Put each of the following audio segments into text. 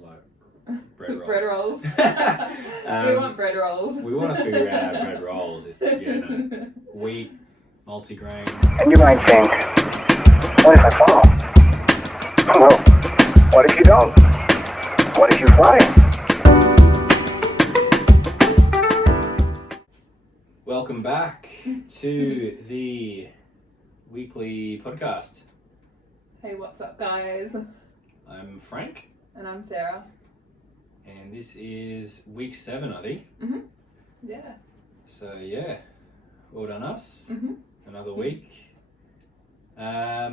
rolls, like bread rolls. Bread rolls. We want bread rolls. We want to figure out our bread rolls. Wheat, multigrain. And you might think, what if I fall? Well, what if you don't? What if you fly? Welcome back to the weekly podcast. Hey, what's up, guys? I'm Frank. And I'm Sarah. And this is week 7, I think. Mm-hmm. Yeah. So, yeah. Well done, us. Mm-hmm. Another week. Where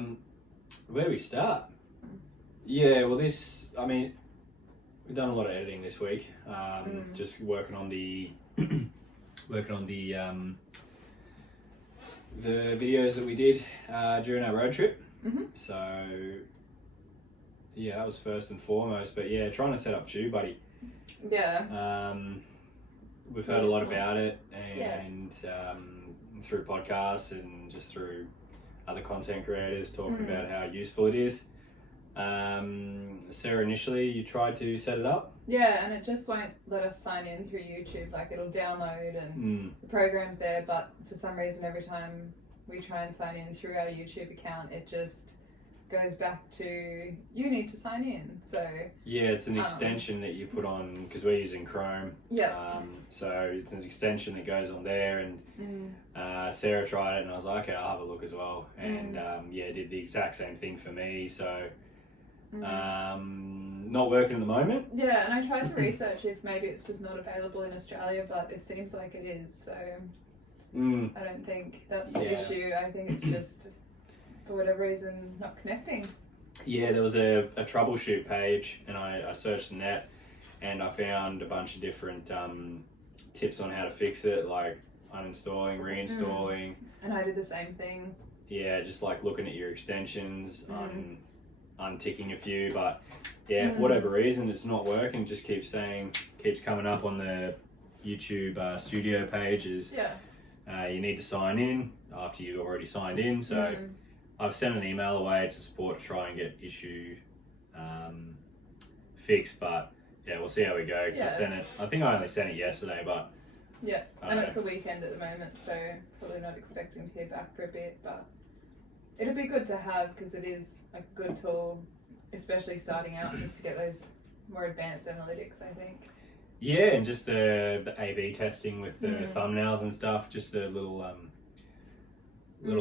do we start? Yeah, well, we've done a lot of editing this week. Just working on the videos that we did during our road trip. Mm-hmm. So yeah, that was first and foremost. But yeah, trying to set up Tubebuddy. Yeah. We've heard a lot about it, and through podcasts and just through other content creators talking about how useful it is. Sarah, initially you tried to set it up. Yeah, and it just won't let us sign in through YouTube. Like, it'll download and the program's there, but for some reason every time we try and sign in through our YouTube account, it just goes back to, you need to sign in. So yeah, it's an extension that you put on, because we're using Chrome. Yeah. So it's an extension that goes on there, and Sarah tried it, and I was like, okay, I'll have a look as well. And it did the exact same thing for me. So not working at the moment. Yeah, and I tried to research if maybe it's just not available in Australia, but it seems like it is. So I don't think that's the issue. I think it's just, for whatever reason, not connecting. Yeah, there was a troubleshoot page, and I searched the net, and I found a bunch of different tips on how to fix it, like uninstalling, reinstalling. And I did the same thing. Yeah, just like looking at your extensions, unticking a few, but yeah, for whatever reason, it's not working. It just keeps coming up on the YouTube studio pages. Yeah. You need to sign in after you've already signed in. So I've sent an email away to support to try and get issue fixed, but yeah, we'll see how we go. I think I only sent it yesterday, but yeah, and it's the weekend at the moment, so probably not expecting to hear back for a bit, but it'd be good to have, because it is a good tool, especially starting out, just to get those more advanced analytics, I think. Yeah, and just the A/B testing with the thumbnails and stuff, just the little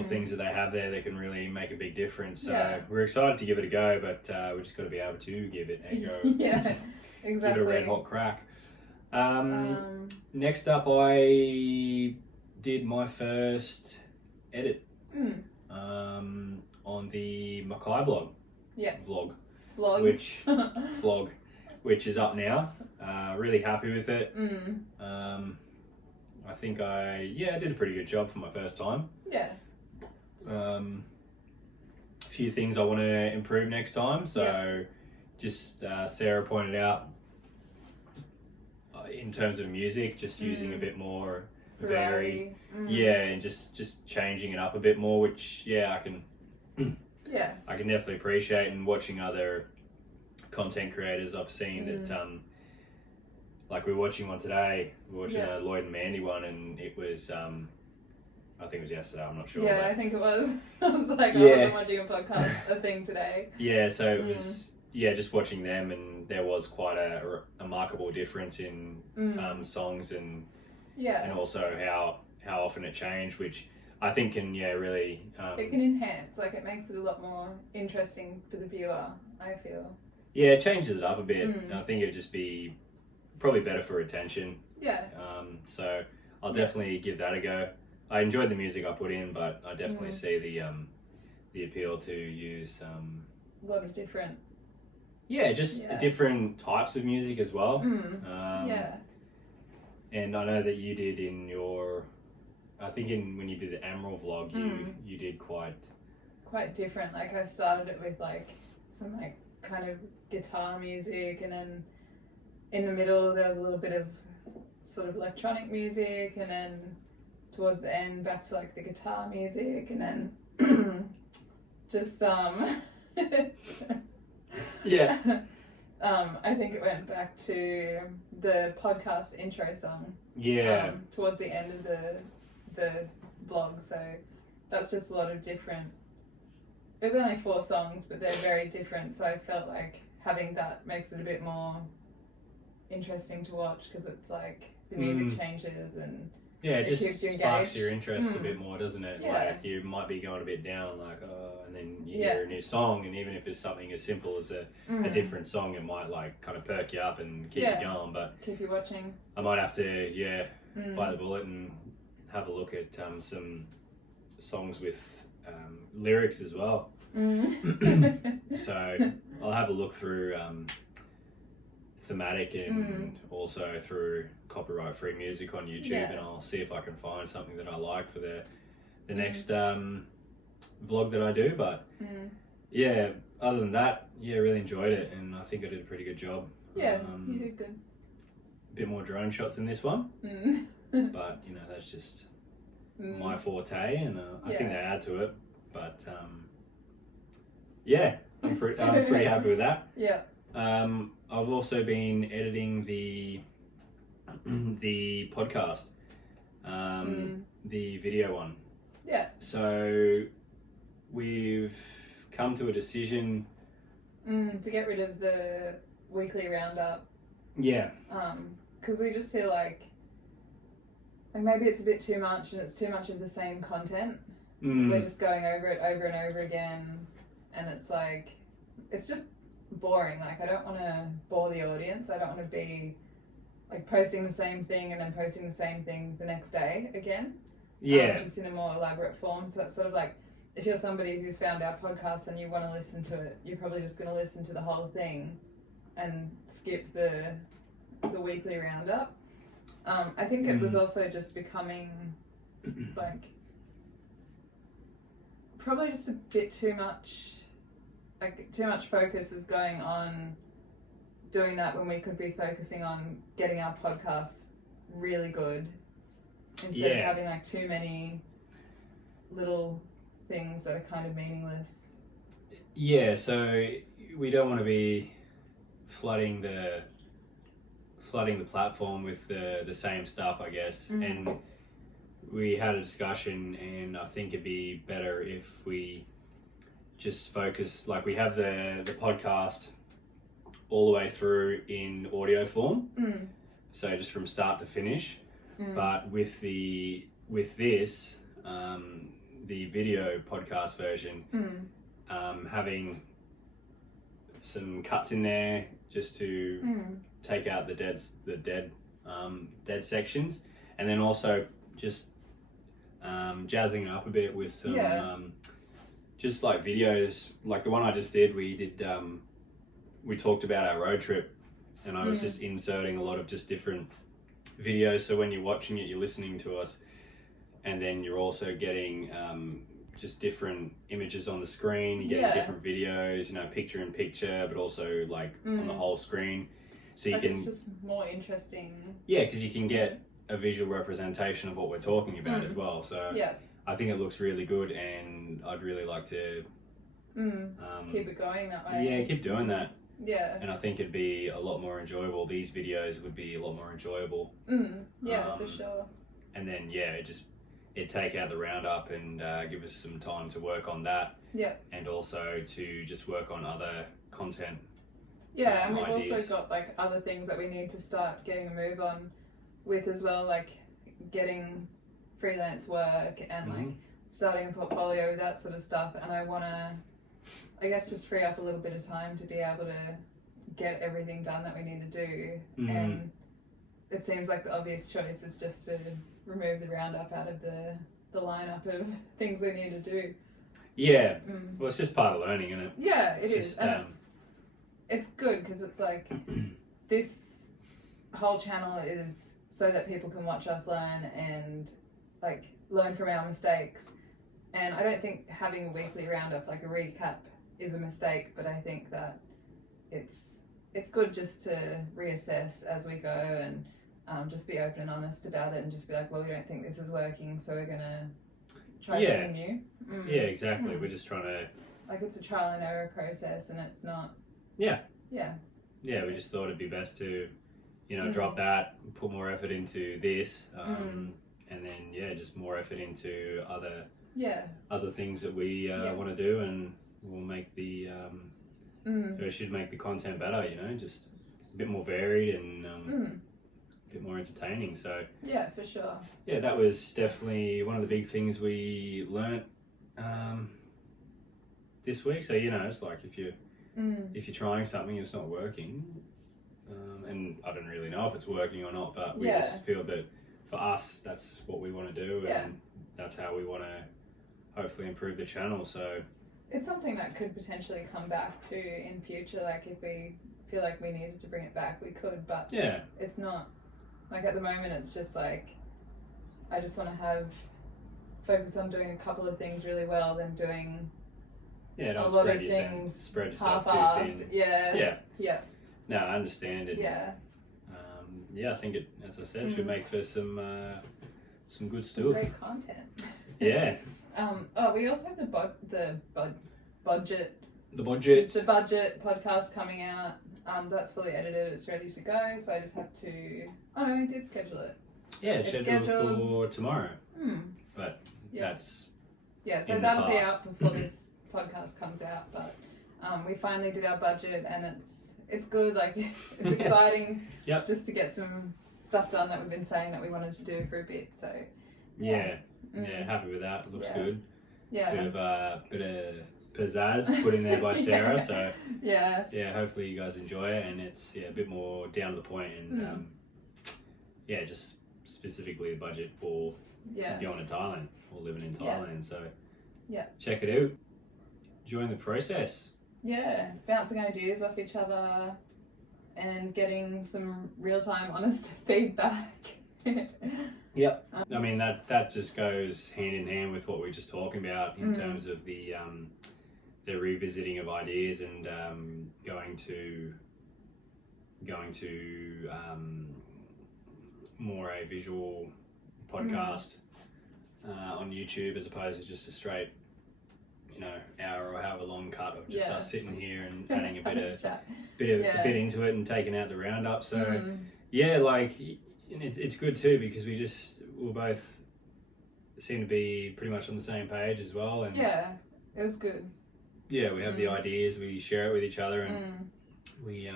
things that they have there that can really make a big difference. So we're excited to give it a go, but we just got to be able to give it a go. Yeah, exactly. Give it a red hot crack. Next up, I did my first edit on the Mackay blog. Yeah. Vlog. Which is up now. Really happy with it. I think I did a pretty good job for my first time. Yeah. A few things I want to improve next time. So just Sarah pointed out in terms of music, just using a bit more variety. And just changing it up a bit more, which I can definitely appreciate. And watching other content creators, I've seen that like we're watching one today, we're watching a Lloyd and Mandy one, and it was I think it was yesterday, I'm not sure. Yeah, I think it was. I was like, I wasn't watching a thing today. Yeah, so it was just watching them, and there was quite a remarkable difference in songs and also how often it changed, which I think can really it can enhance, like it makes it a lot more interesting for the viewer, I feel. Yeah, it changes it up a bit. I think it'd just be probably better for retention. Yeah. So I'll definitely give that a go. I enjoyed the music I put in, but I definitely see the appeal to use a lot of different. Yeah, just different types of music as well. And I know that you did in your, I think when you did the Emerald vlog, you did quite different. Like I started it with like some like kind of guitar music, and then in the middle there was a little bit of sort of electronic music, and then towards the end back to like the guitar music, and then just I think it went back to the podcast intro song. Yeah. Towards the end of the vlog, so that's just a lot of different. There's only 4 songs, but they're very different. So I felt like having that makes it a bit more interesting to watch because it's like the music changes and it just keeps you sparks engaged. your interest a bit more, doesn't it? Yeah. Like you might be going a bit down, like and then you hear a new song, and even if it's something as simple as a different song, it might like kind of perk you up and keep you going. But keep you watching. I might have to bite the bullet and have a look at some songs with lyrics as well. So I'll have a look through thematic and also through copyright free music on YouTube, and I'll see if I can find something that I like for the next vlog that I do. But other than that, really enjoyed it, and I think I did a pretty good job. You did good. A bit more drone shots in this one, but that's just my forte, and I think they add to it. But I'm pretty happy with that. I've also been editing the podcast, the video one. So we've come to a decision to get rid of the weekly roundup. Because we just feel like maybe it's a bit too much and it's too much of the same content. We're just going over it over and over again, and it's like it's just boring. Like I don't want to bore the audience. I don't want to be like posting the same thing and then posting the same thing the next day again. Just in a more elaborate form. So it's sort of like if you're somebody who's found our podcast and you want to listen to it, you're probably just going to listen to the whole thing and skip the weekly roundup. I think it was also just becoming like probably just a bit too much. Like too much focus is going on doing that when we could be focusing on getting our podcasts really good instead of having like too many little things that are kind of meaningless. So we don't want to be flooding the platform with the same stuff, I guess. And we had a discussion, and I think it'd be better if we just focus, like we have the podcast all the way through in audio form, so just from start to finish. But with this the video podcast version, having some cuts in there just to take out the dead sections, and then also just jazzing it up a bit with some just like videos, like the one I just did. We talked about our road trip, and I was just inserting a lot of just different videos, so when you're watching it, you're listening to us, and then you're also getting just different images on the screen. You're getting different videos, picture in picture, but also like on the whole screen, so you can. It's just more interesting. Because you can get a visual representation of what we're talking about as well. So I think it looks really good, and I'd really like to keep it going that way. Yeah, keep doing that. Yeah. And I think it'd be a lot more enjoyable. These videos would be a lot more enjoyable. For sure. And then it'd take out the roundup and give us some time to work on that. Yeah. And also to just work on other content. And we've ideas. also got like other things that we need to start getting a move on with as well, like getting freelance work and like starting a portfolio, that sort of stuff. And I want to, I guess, just free up a little bit of time to be able to get everything done that we need to do. And it seems like the obvious choice is just to remove the roundup out of the lineup of things we need to do. Well, it's just part of learning, isn't it? It is. And it's good because it's like this whole channel is so that people can watch us learn and like learn from our mistakes. And I don't think having a weekly roundup, like a recap, is a mistake, but I think that it's good just to reassess as we go and just be open and honest about it, and just be like, well, we don't think this is working, so we're gonna try something new. Exactly. We're just trying to, like, it's a trial and error process, and it's not. yeah, we just thought it'd be best to, you know, drop that, put more effort into this, and then just more effort into other things that we want to do, and we'll make the or should make the content better. You know, just a bit more varied and a bit more entertaining. So yeah, for sure. Yeah, that was definitely one of the big things we learnt this week. So you know, it's like if you're trying something, it's not working. And I don't really know if it's working or not, but we just feel that for us, that's what we want to do, and that's how we want to hopefully improve the channel. So it's something that could potentially come back to in future. Like if we feel like we needed to bring it back, we could, but it's not. Like at the moment, it's just like I just want to focus on doing a couple of things really well, than doing a lot of things spread yourself half-assed. too thin. Yeah. No, I understand it. I think it, as I said, should make for some good stuff. Great content. Yeah. We also have the budget podcast coming out. That's fully edited. It's ready to go. So I just have to. Oh no, I did schedule it. Yeah, it's scheduled for tomorrow. But that's so that'll be out before this podcast comes out. But we finally did our budget, and it's good. Like it's exciting. Just to get some stuff done that we've been saying that we wanted to do for a bit. So happy with that. It looks good. Bit of pzaz put in there by Sarah. So hopefully you guys enjoy it, and it's a bit more down to the point, and just specifically the budget for going to Thailand or living in Thailand. So check it out. Join the process. Bouncing ideas off each other and getting some real-time honest feedback. I mean that just goes hand in hand with what we were just talking about in terms of the revisiting of ideas and going to more a visual podcast on YouTube as opposed to just a straight hour or however long cut of just us sitting here and adding a bit into it and taking out the roundup. So like it's good too, because we both seem to be pretty much on the same page as well, and it was good. We have the ideas, we share it with each other, and we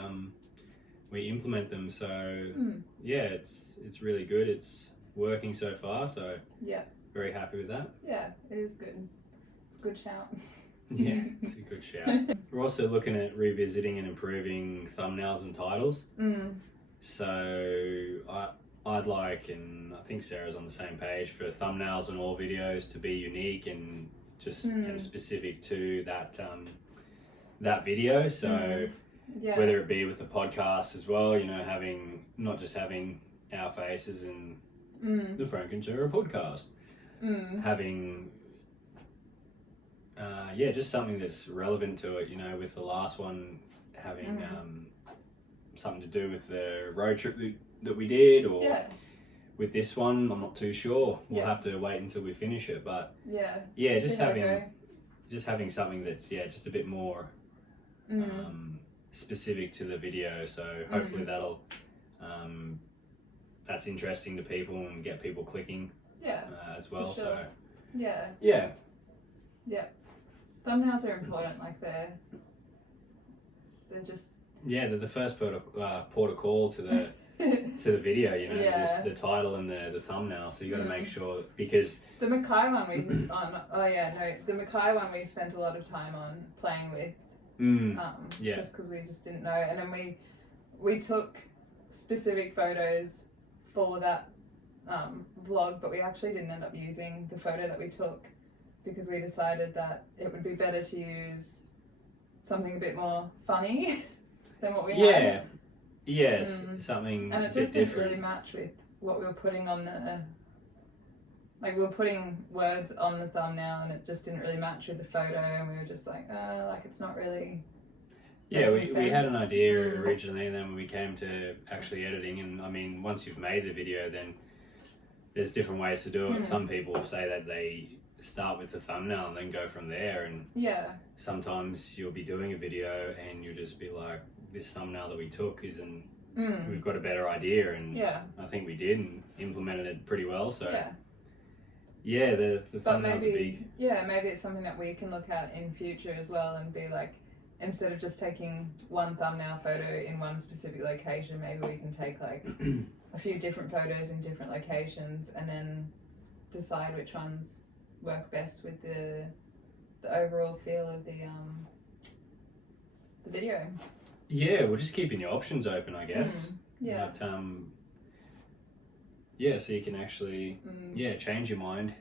implement them. So it's really good. It's working so far. So very happy with that. It is good. It's a good shout. It's a good shout. We're also looking at revisiting and improving thumbnails and titles. So I'd like, and I think Sarah's on the same page, for thumbnails on all videos to be unique and just and specific to that video. So whether it be with the podcast as well, not just having our faces in the Franc and Sarah podcast, having just something that's relevant to it. With the last one having something to do with the road trip that we did, or with this one, I'm not too sure. We'll have to wait until we finish it. But just having something that's just a bit more specific to the video. So hopefully that'll that's interesting to people and get people clicking as well. Sure. So thumbnails are important. Like they're just they're the first port of call to the to the video, the title and the thumbnail. So you got to make sure, because the Mackay one the Mackay one we spent a lot of time on playing with, just because we just didn't know, and then we took specific photos for that vlog, but we actually didn't end up using the photo that we took because we decided that it would be better to use something a bit more funny than what we had. Something and it just didn't really match with what we were putting on the, like we were putting words on the thumbnail and it just didn't really match with the photo, and we were just like, it's not really we had an idea originally, and then when we came to actually editing, and I mean, once you've made the video, then there's different ways to do it. Some people say that they start with the thumbnail and then go from there, and sometimes you'll be doing a video and you'll just be like, this thumbnail that we took isn't. We've got a better idea, and I think we did and implemented it pretty well. So the thumbnails are big. Yeah, maybe it's something that we can look at in future as well, and be like, instead of just taking one thumbnail photo in one specific location, maybe we can take like a few different photos in different locations, and then decide which ones work best with the overall feel of the video. Yeah, we're just keeping your options open, I guess. Yeah. But, so you can actually, change your mind,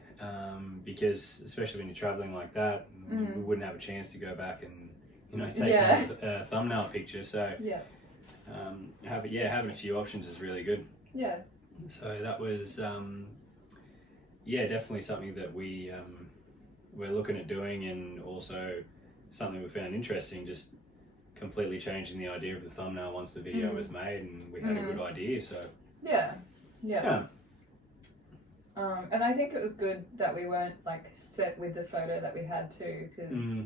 because especially when you're traveling like that, we wouldn't have a chance to go back and, take a thumbnail picture. So, having a few options is really good. Yeah. So that was, definitely something that we're looking at doing, and also something we found interesting, just completely changing the idea of the thumbnail once the video was made and we had a good idea. So and I think it was good that we weren't like set with the photo that we had too, because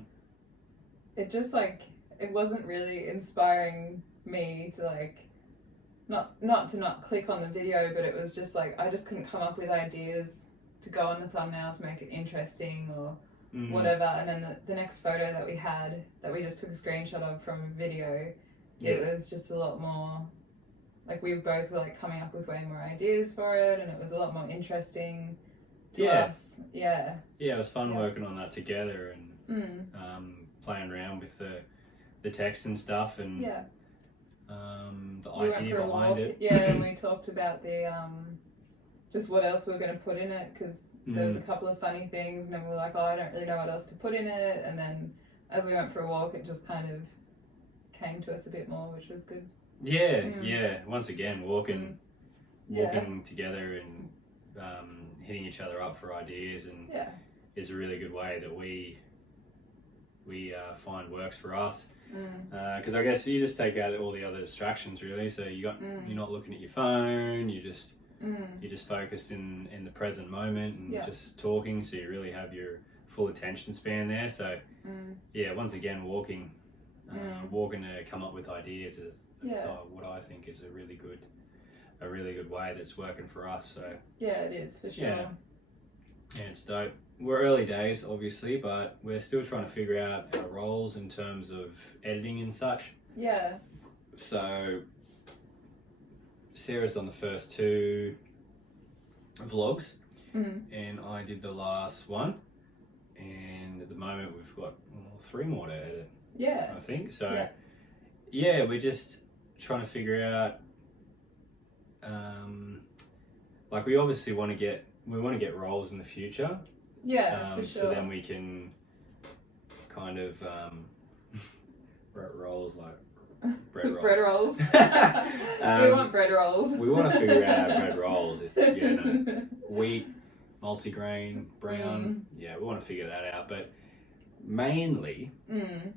it just like, it wasn't really inspiring me to like not to not click on the video, but it was just like I just couldn't come up with ideas to go on the thumbnail to make it interesting or whatever. And then the next photo that we had, that we just took a screenshot of from a video, it was just a lot more like, we both were like coming up with way more ideas for it, and it was a lot more interesting to us. Yeah, it was fun working on that together, and playing around with the text and stuff, and the idea behind it. Yeah, and we talked about the just what else we were going to put in it, because there was a couple of funny things, and then we were like, I don't really know what else to put in it, and then as we went for a walk, it just kind of came to us a bit more, which was good. Once again, walking together and hitting each other up for ideas, and is a really good way that we find works for us. Because I guess you just take out all the other distractions, really. So you're not looking at your phone. You're just focused in the present moment and just talking. So you really have your full attention span there. So once again, walking to come up with ideas is what I think is a really good way that's working for us. So it is for sure. Yeah, it's dope. We're early days, obviously, but we're still trying to figure out our roles in terms of editing and such. Yeah. So Sarah's done the first 2 vlogs, and I did the last one, and at the moment we've got 3 more to edit. Yeah. I think so. Yeah, we're just trying to figure out. Like, we obviously want to get roles in the future. Yeah, for sure. So then we can kind of roles like bread rolls. Bread rolls. We want bread rolls. We want to figure out bread rolls. Wheat, multigrain, brown. Yeah, we want to figure that out. But mainly,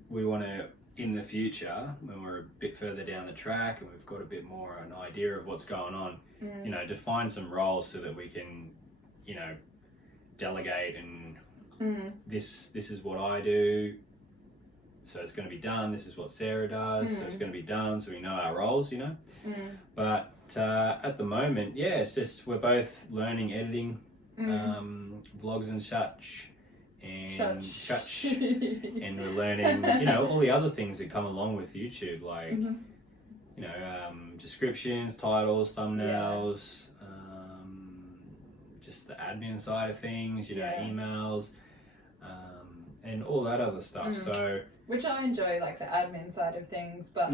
we want to, in the future, when we're a bit further down the track and we've got a bit more an idea of what's going on, define some roles so that we can, delegate and this is what I do, so it's going to be done. This is what Sarah does, so it's going to be done, so we know our roles, But at the moment, it's just we're both learning editing, vlogs and such, and and we're learning, all the other things that come along with YouTube, like descriptions, titles, thumbnails, just the admin side of things, emails, and all that other stuff. So, which I enjoy, like the admin side of things, but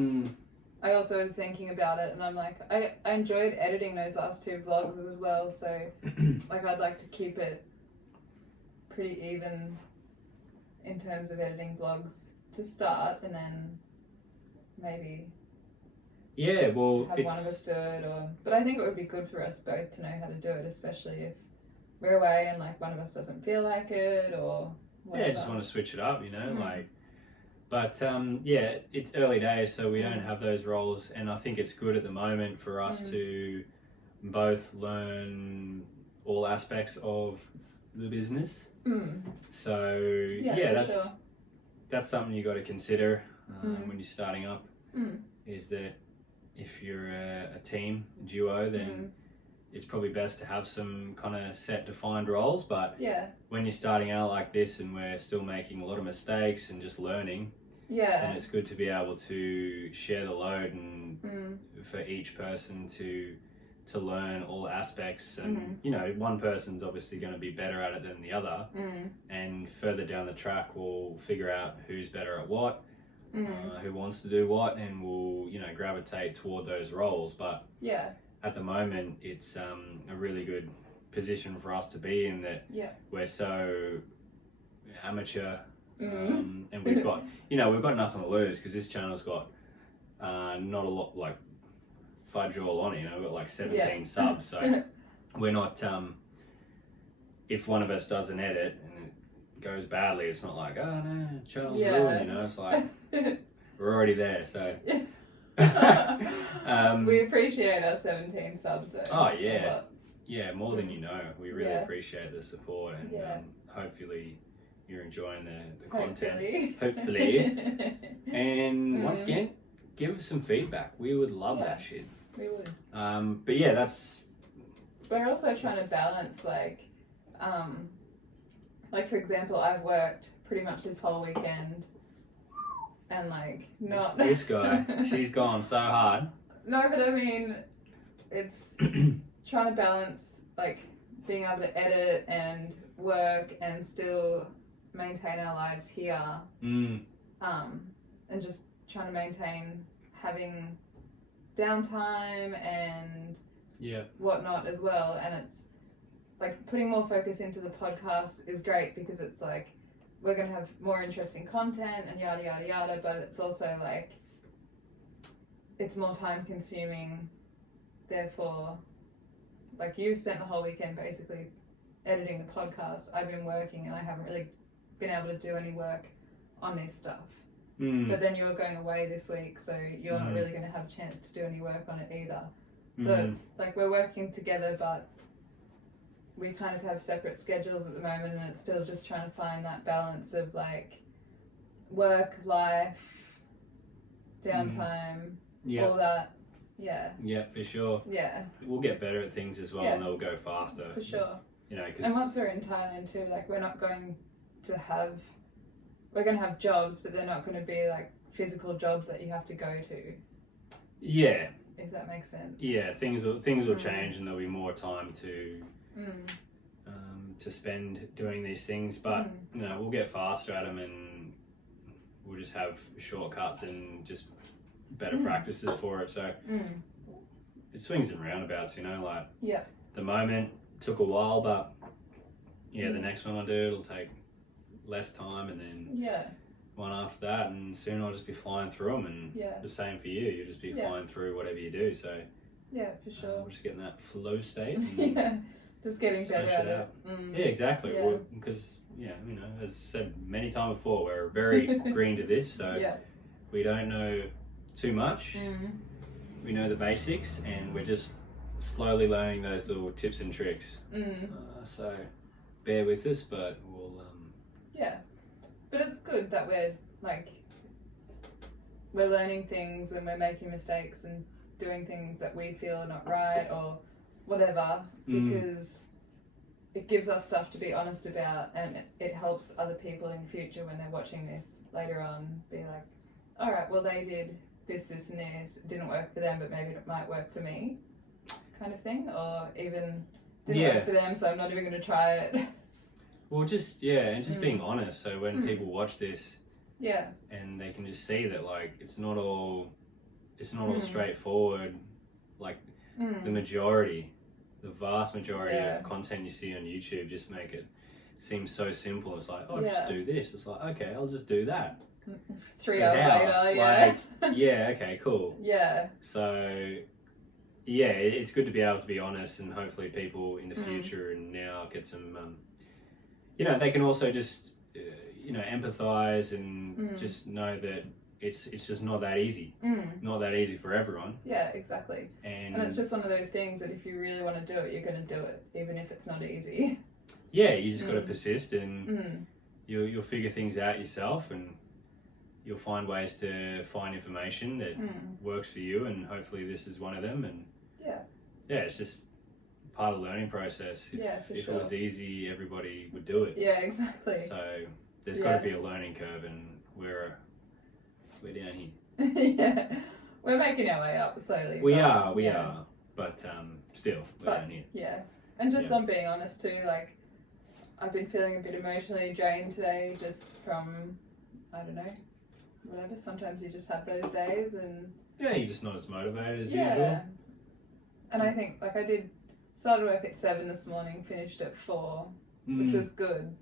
I also was thinking about it, and I'm like, I enjoyed editing those last 2 vlogs as well. So, like, I'd like to keep it pretty even in terms of editing vlogs to start, and then maybe have one of us do it, but I think it would be good for us both to know how to do it, especially if we're away and like one of us doesn't feel like it or whatever. Just want to switch it up, but it's early days, so we don't have those roles, and I think it's good at the moment for us to both learn all aspects of the business. So that's something you got to consider when you're starting up. is that if you're a team, a duo, then it's probably best to have some kind of set defined roles. But when you're starting out like this and we're still making a lot of mistakes and just learning, then it's good to be able to share the load and for each person to learn all aspects. And you know, one person's obviously going to be better at it than the other, and further down the track we'll figure out who's better at what, who wants to do what, and we'll, you know, gravitate toward those roles. But at the moment it's a really good position for us to be in, that we're so amateur, and we've got, you know, we've got nothing to lose because this channel's got not a lot, like, fudge all on it, you know, we've got like 17 subs, so we're not, if one of us does an edit and it goes badly, it's not like, oh no, channel's ruined, you know, it's like, we're already there, so. We appreciate our 17 subs though. Oh yeah, yeah, more than you know. We really appreciate the support, and hopefully you're enjoying the content. Hopefully. And once again, give us some feedback. We would love that shit. We would. But yeah, that's. We're also trying to balance, like for example, I've worked pretty much this whole weekend, and like not this guy. She's gone so hard. No, but I mean, it's trying to balance like being able to edit and work and still maintain our lives here, and just trying to maintain having downtime and whatnot as well. And it's like putting more focus into the podcast is great because it's like we're going to have more interesting content and yada yada yada, but it's also like it's more time consuming, therefore like you've spent the whole weekend basically editing the podcast. I've been working and I haven't really been able to do any work on this stuff. But then you're going away this week, so you're not really going to have a chance to do any work on it either. So it's like we're working together, but we kind of have separate schedules at the moment, and it's still just trying to find that balance of like work, life, downtime, all that. Yeah, for sure. Yeah. We'll get better at things as well, and they'll go faster. For sure. You know, and once we're in Thailand too, like we're not going to have, we're going to have jobs, but they're not going to be like physical jobs that you have to go to. Yeah. If that makes sense. Yeah, things will change, and there'll be more time to spend doing these things. But you know, we'll get faster at them, and we'll just have shortcuts and just better practices for it. So it swings and roundabouts, you know. Like the moment took a while, but the next one I'll do, it'll take less time, and then one after that, and soon I'll just be flying through them. And the same for you, you'll just be flying through whatever you do. So for sure, we're just getting that flow state. And just getting better at it. Yeah, exactly. Because you know, as I said many times before, we're very green to this, so we don't know too much. We know the basics, and we're just slowly learning those little tips and tricks. So bear with us, but we'll but it's good that we're learning things, and we're making mistakes and doing things that we feel are not right or whatever, because it gives us stuff to be honest about, and it helps other people in future when they're watching this later on be like, all right, well, they did this and this, it didn't work for them, but maybe it might work for me, kind of thing. Or even didn't work for them, so I'm not even going to try it. Well, just and just being honest, so when people watch this and they can just see that like it's not all straightforward, like the vast majority of content you see on YouTube just make it seem so simple. It's like, oh, just do this. It's like, okay, I'll just do that. 3 hours later, like, okay, cool. So it's good to be able to be honest, and hopefully people in the future and now get some they can also just empathize and just know that it's just not that easy. Not that easy for everyone. Yeah, exactly. And it's just one of those things that if you really want to do it, you're going to do it, even if it's not easy. Yeah, you just got to persist, and you'll figure things out yourself, and you'll find ways to find information that works for you, and hopefully this is one of them. And it's just part of the learning process. If it was easy, everybody would do it. Yeah, exactly. So there's got to be a learning curve, and we're down here. Yeah, we're making our way up slowly. We are, but still, we're down here. Yeah, and just on being honest too, like I've been feeling a bit emotionally drained today, just from, I don't know, whatever. Sometimes you just have those days, and you're just not as motivated as usual. And I think like I started work at 7 this morning, finished at 4, which was good.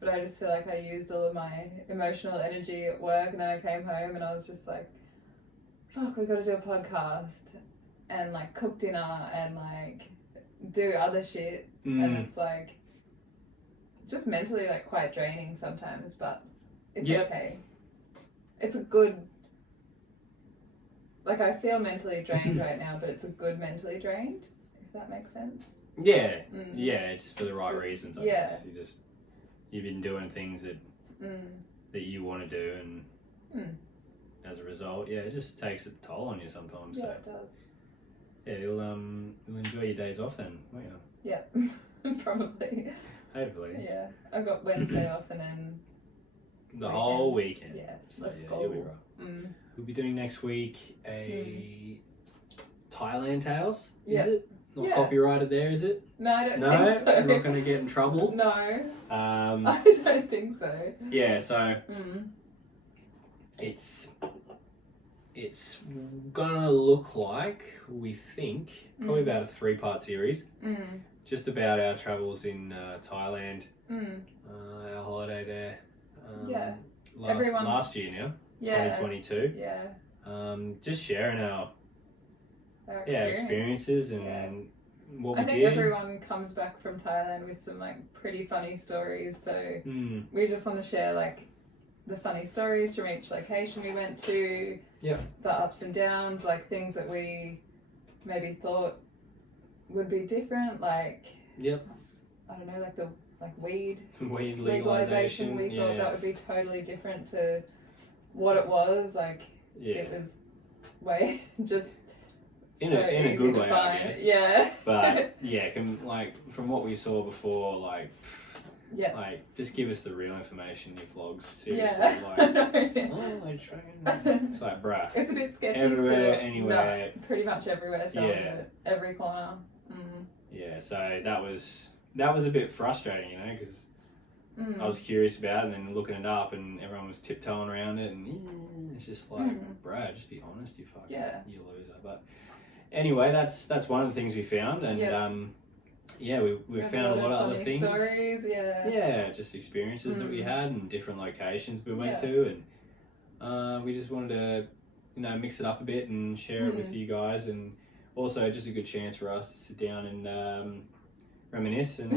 But I just feel like I used all of my emotional energy at work, and then I came home and I was just like, fuck, we've got to do a podcast and like cook dinner and like do other shit. And it's like just mentally like quite draining sometimes, but it's okay. It's a good, like I feel mentally drained right now, but it's a good mentally drained, if that makes sense. Yeah, it's for the right reasons. I guess. You've been doing things that you want to do, and as a result, it just takes a toll on you sometimes. Yeah, it does. Yeah, you'll enjoy your days off then, won't you? Yeah, probably. Hopefully. Yeah, I've got Wednesday off, and then the whole weekend. Yeah, let's go. You'll be right. We'll be doing next week a Thailand Tales. Is it? Not copyrighted there, is it? No, I don't think so. I'm not going to get in trouble. No. I don't think so. Yeah, so it's gonna look like, we think, probably about a 3-part series. Just about our travels in Thailand, our holiday there. Last year now, 2022. Yeah. Just sharing our experiences and what we did. I think everyone comes back from Thailand with some like pretty funny stories, so we just want to share like the funny stories from each location we went to, the ups and downs, like things that we maybe thought would be different, like I don't know, like the weed legalization. We thought that would be totally different to what it was. Like it was way just in a good way, I guess. Yeah. But from what we saw before, like just give us the real information, you vlogs. Seriously, it's like, bruh. It's a bit sketchy. Everywhere, anywhere. No, pretty much everywhere sells it. Every corner. Yeah, so that was a bit frustrating, you know, because I was curious about it, and then looking it up, and everyone was tiptoeing around it, and it's just like, bruh, just be honest, you loser. But anyway, that's one of the things we found, and we found a lot of other things. Stories, just experiences that we had, and different locations we went to, and we just wanted to, mix it up a bit and share it with you guys, and also just a good chance for us to sit down and reminisce and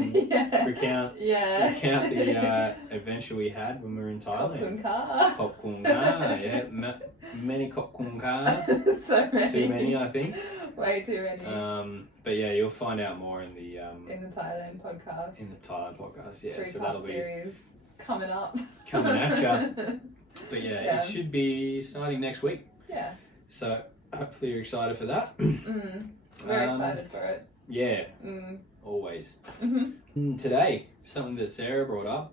recount the adventure we had when we were in Thailand. Popcorn car, many popcorn cars. So many. Too many, I think. Way too many. But you'll find out more in the Thailand podcast. So that'll be series coming up. Coming at ya. But it should be starting next week. Yeah. So hopefully you're excited for that. We're excited for it. Yeah. Always. Today, something that Sarah brought up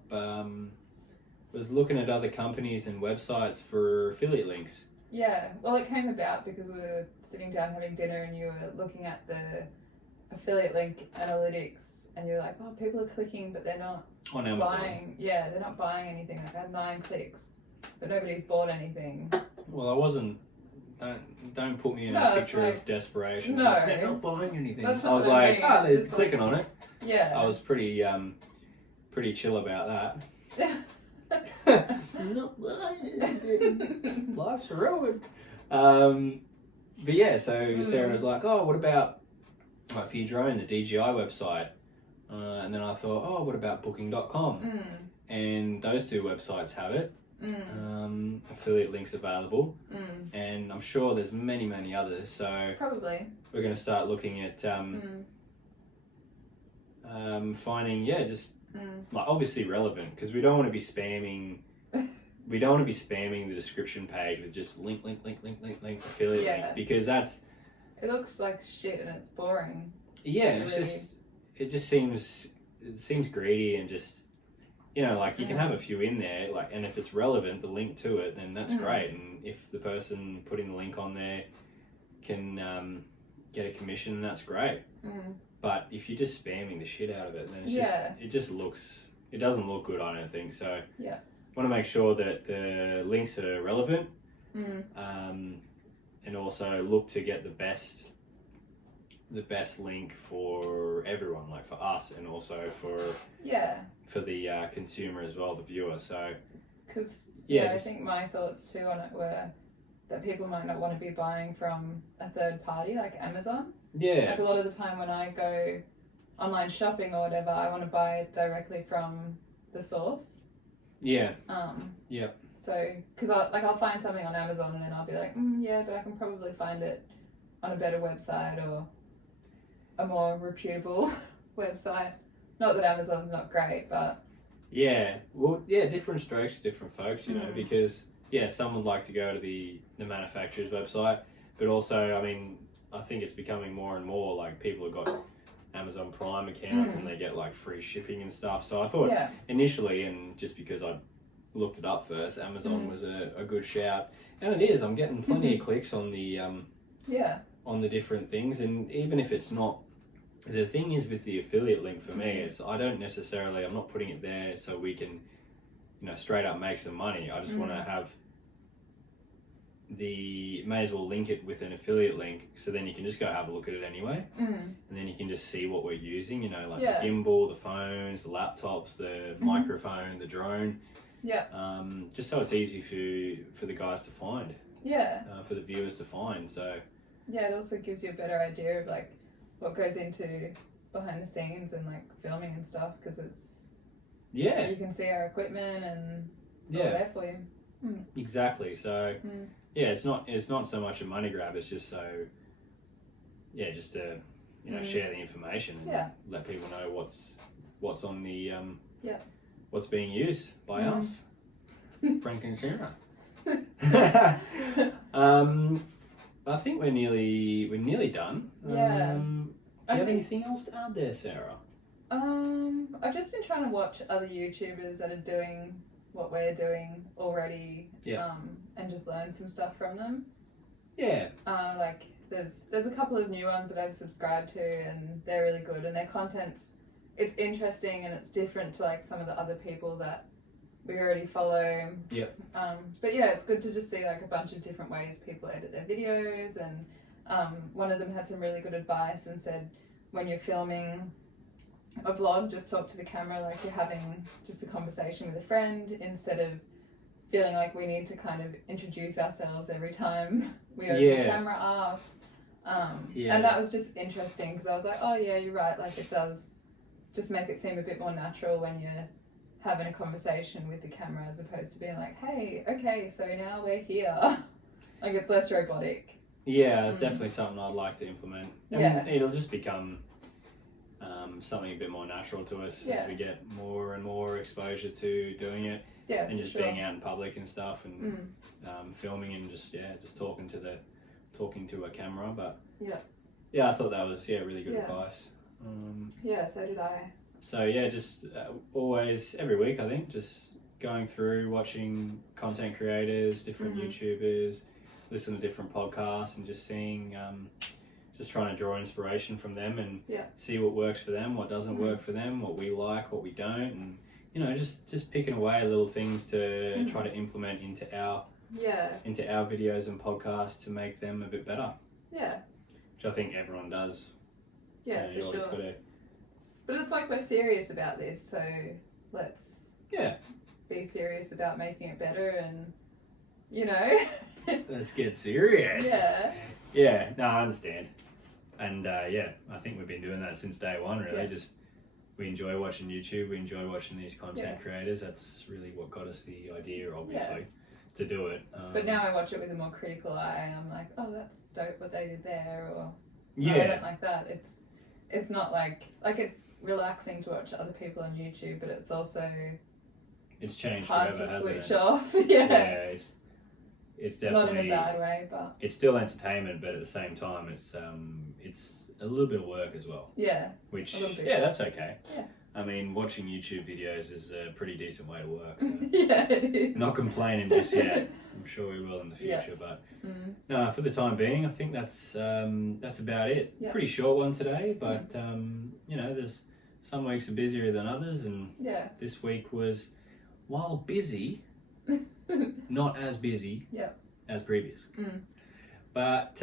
was looking at other companies and websites for affiliate links. Yeah, well, it came about because we were sitting down having dinner, and you were looking at the affiliate link analytics, and you're like, oh, people are clicking, but they're not on Amazon. Buying. Yeah, they're not buying anything. Like I had 9 clicks, but nobody's bought anything. Well, I wasn't. Don't put me in a picture of desperation. No, they're not buying anything. I was like, they're clicking on it. Yeah. I was pretty chill about that. Not buying anything. Life's ruined. But so Sarah was like, oh, what about like for your drone, the DJI website? And then I thought, oh, what about booking.com? And those 2 websites have it. Affiliate links available, and I'm sure there's many others, so probably we're going to start looking at finding just like obviously relevant, because we don't want to be spamming we don't want to be spamming the description page with just link, affiliate link, because that's... It looks like shit and it's boring. Yeah, it just seems greedy and just, you know, like you can have a few in there, like, and if it's relevant, the link to it, then that's great. And if the person putting the link on there can get a commission, that's great. But if you're just spamming the shit out of it, then it's it doesn't look good, I don't think. So want to make sure that the links are relevant, and also look to get the best link for everyone, like for us, and also for the consumer as well, the viewer. So because I think my thoughts too on it were that people might not want to be buying from a third party like Amazon. Like a lot of the time when I go online shopping or whatever, I want to buy directly from the source. So, because I'll find something on Amazon and then I'll be like, but I can probably find it on a better website or a more reputable website. Not that Amazon's not great, but... different strokes, different folks, you know, because, some would like to go to the manufacturer's website, but also, I mean, I think it's becoming more and more, like, people have got Amazon Prime accounts and they get, like, free shipping and stuff. So I thought initially, and just because I looked it up first, Amazon was a good shout. And it is. I'm getting plenty of clicks on the on the different things. And even if it's not... The thing is with the affiliate link for me, it's I'm not putting it there so we can, you know, straight up make some money. I just want to have may as well link it with an affiliate link, so then you can just go have a look at it anyway, and then you can just see what we're using, you know, like the gimbal, the phones, the laptops, the microphone, the drone, just so it's easy for the guys to find, for the viewers to find. So it also gives you a better idea of like what goes into behind the scenes and like filming and stuff, because it's you can see our equipment and it's all there for you. Exactly. So it's not so much a money grab, it's just just to, you know, share the information and let people know what's on the what's being used by us, Franc and Sarah. I think we're nearly done. Do you have anything else to add there, Sarah? I've just been trying to watch other YouTubers that are doing what we're doing already, and just learn some stuff from them. Like there's a couple of new ones that I've subscribed to, and they're really good, and their content's interesting and it's different to like some of the other people that we already follow. But it's good to just see like a bunch of different ways people edit their videos, and one of them had some really good advice and said when you're filming a vlog, just talk to the camera like you're having just a conversation with a friend, instead of feeling like we need to kind of introduce ourselves every time we open the camera up. And that was just interesting, because I was like, oh yeah, you're right, like it does just make it seem a bit more natural when you're having a conversation with the camera, as opposed to being like, hey, okay, so now we're here. Like it's less robotic. Definitely something I'd like to implement. And it'll just become something a bit more natural to us as we get more and more exposure to doing it, and just being out in public and stuff, and filming and just talking to a camera. But I thought that was really good advice. So did I. So just always every week, I think, just going through watching content creators, different YouTubers, listen to different podcasts, and just seeing just trying to draw inspiration from them and see what works for them, what doesn't work for them, what we like, what we don't, and you know, just picking away little things to try to implement into our videos and podcasts to make them a bit better. Which I think everyone does. For sure. But it's like we're serious about this, so let's be serious about making it better, and you know. Let's get serious. No, I understand. And I think we've been doing that since day one, really. Just we enjoy watching YouTube, we enjoy watching these content creators. That's really what got us the idea, obviously, to do it. But now I watch it with a more critical eye. I'm like, oh, that's dope what they did there, or oh, I don't like that. It's not like it's relaxing to watch other people on YouTube, but it's also it's changed hard forever, to hasn't switch it? off. Yeah, it's Not definitely in a bad way, but it's still entertainment, but at the same time, it's a little bit of work as well. yeah, Which a little bit. yeah, that's okay. Yeah. I mean, watching YouTube videos is a pretty decent way to work. So. Yeah, it is. Not complaining just yet. I'm sure we will in the Yeah. future, but Mm. no, for the time being, I think that's about it. Yeah. Pretty short one today, but you know, there's some weeks are busier than others, and Yeah. this week was, while busy, not as busy Yeah. as previous. Mm. But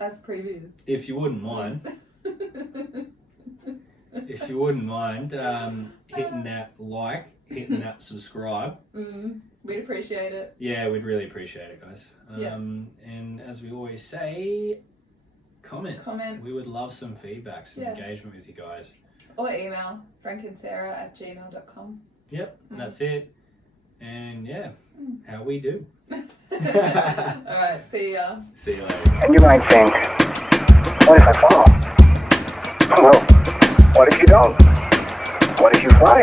As previous. if you wouldn't mind, hitting that like, hitting that subscribe. We'd appreciate it. Yeah, we'd really appreciate it, guys. Yeah. And as we always say, comment. We would love some feedback, some engagement with you guys. Or email frankandsarah@gmail.com. Yep, that's it. And yeah, how we do. Alright, see ya. See you later. And you might think, what if I fall? Well, what if you don't? What if you fly?